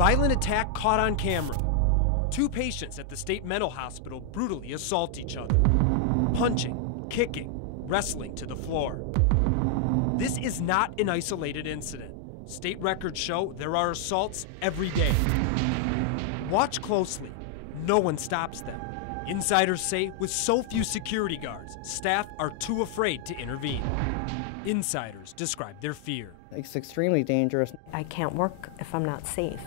Violent attack caught on camera. Two patients at the state mental hospital brutally assault each other. Punching, kicking, wrestling to the floor. This is not an isolated incident. State records show there are assaults every day. Watch closely. No one stops them. Insiders say with so few security guards, staff are too afraid to intervene. Insiders describe their fear. It's extremely dangerous. I can't work if I'm not safe.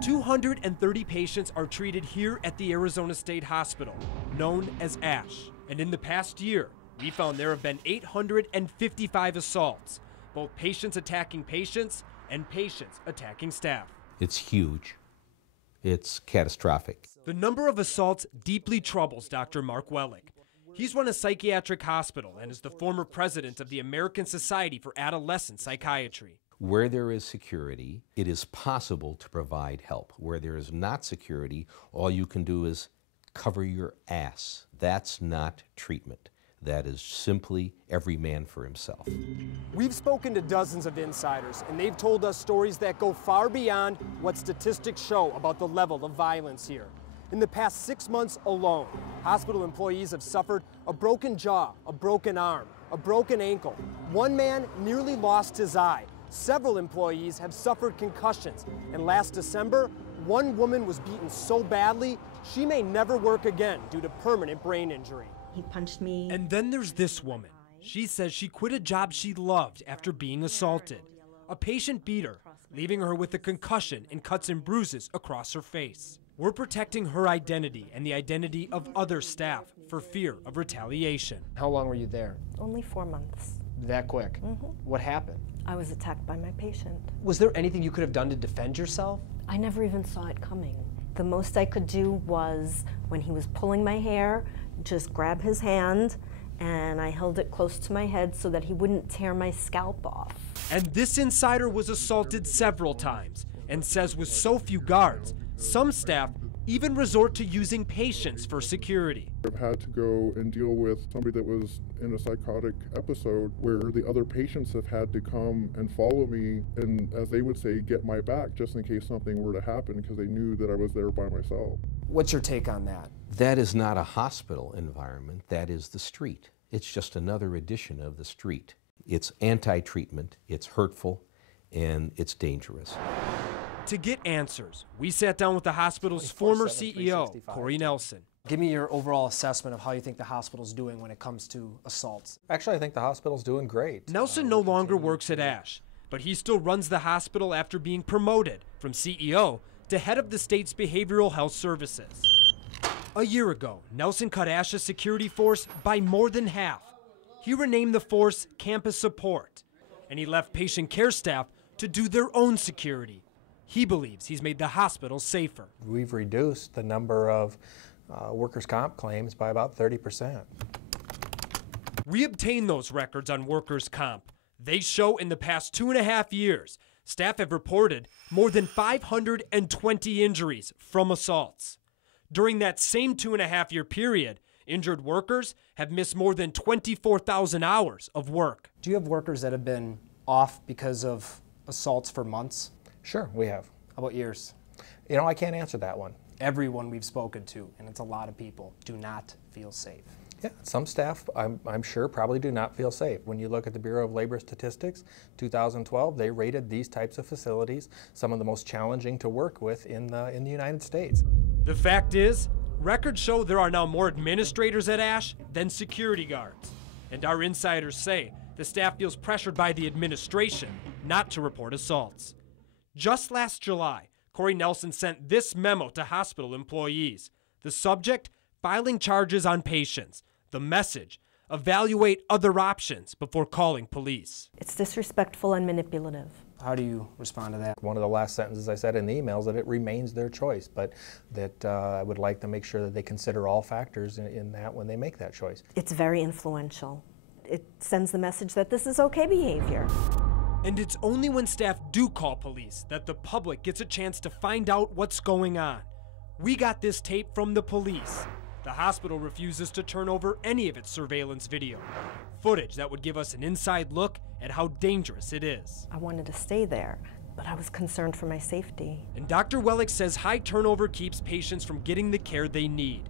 230 patients are treated here at the Arizona State Hospital, known as ASH. And in the past year, we found there have been 855 assaults, both patients attacking patients and patients attacking staff. It's huge. It's catastrophic. The number of assaults deeply troubles Dr. Mark Wellick. He's run a psychiatric hospital and is the former president of the American Society for Adolescent Psychiatry. Where there is security, it is possible to provide help. Where there is not security, all you can do is cover your ass. That's not treatment. That is simply every man for himself. We've spoken to dozens of insiders, and they've told us stories that go far beyond what statistics show about the level of violence here. In the past 6 months alone, hospital employees have suffered a broken jaw, a broken arm, a broken ankle. One man nearly lost his eye. Several employees have suffered concussions, and last December, one woman was beaten so badly she may never work again due to permanent brain injury. He punched me. And then there's this woman. She says she quit a job she loved after being assaulted. A patient beat her, leaving her with a concussion and cuts and bruises across her face. We're protecting her identity and the identity of other staff for fear of retaliation. How long were you there? Only 4 months. That quick? What happened? I was attacked by my patient. Was there anything you could have done to defend yourself? I never even saw it coming. The most I could do was, when he was pulling my hair, just grab his hand, and I held it close to my head so that he wouldn't tear my scalp off. And this insider was assaulted several times and says with so few guards, some staff even resort to using patients for security. I've had to go and deal with somebody that was in a psychotic episode where the other patients have had to come and follow me and, as they would say, get my back just in case something were to happen because they knew that I was there by myself. What's your take on that? That is not a hospital environment, that is the street. It's just another edition of the street. It's anti-treatment, it's hurtful, and it's dangerous. To get answers, we sat down with the hospital's former CEO, Corey Nelson. Give me your overall assessment of how you think the hospital's doing when it comes to assaults. Actually, I think the hospital's doing great. Nelson no longer works at ASH, but he still runs the hospital after being promoted from CEO to head of the state's behavioral health services. A year ago, Nelson cut ASH's security force by more than half. He renamed the force Campus Support, and he left patient care staff to do their own security. He believes he's made the hospital safer. We've reduced the number of workers' comp claims by about 30%. We obtained those records on workers' comp. They show in the past 2.5 years, staff have reported more than 520 injuries from assaults. During that same 2.5-year period, injured workers have missed more than 24,000 hours of work. Do you have workers that have been off because of assaults for months? Sure, we have. How about years? You know, I can't answer that one. Everyone we've spoken to, and it's a lot of people, do not feel safe. Yeah, some staff, I'm sure, probably do not feel safe. When you look at the Bureau of Labor Statistics, 2012, they rated these types of facilities some of the most challenging to work with in the United States. The fact is, records show there are now more administrators at ASH than security guards. And our insiders say the staff feels pressured by the administration not to report assaults. Just last July, Corey Nelson sent this memo to hospital employees. The subject, filing charges on patients. The message, evaluate other options before calling police. It's disrespectful and manipulative. How do you respond to that? One of the last sentences I said in the email is that it remains their choice, but that I would like to make sure that they consider all factors in that when they make that choice. It's very influential. It sends the message that this is okay behavior. And it's only when staff do call police that the public gets a chance to find out what's going on. We got this tape from the police. The hospital refuses to turn over any of its surveillance video, footage that would give us an inside look at how dangerous it is. I wanted to stay there, but I was concerned for my safety. And Dr. Wellick says high turnover keeps patients from getting the care they need.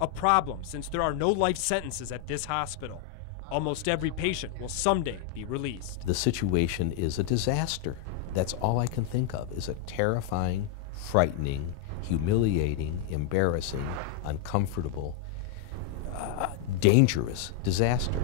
A problem since there are no life sentences at this hospital. Almost every patient will someday be released. The situation is a disaster. That's all I can think of, is a terrifying, frightening, humiliating, embarrassing, uncomfortable, dangerous disaster.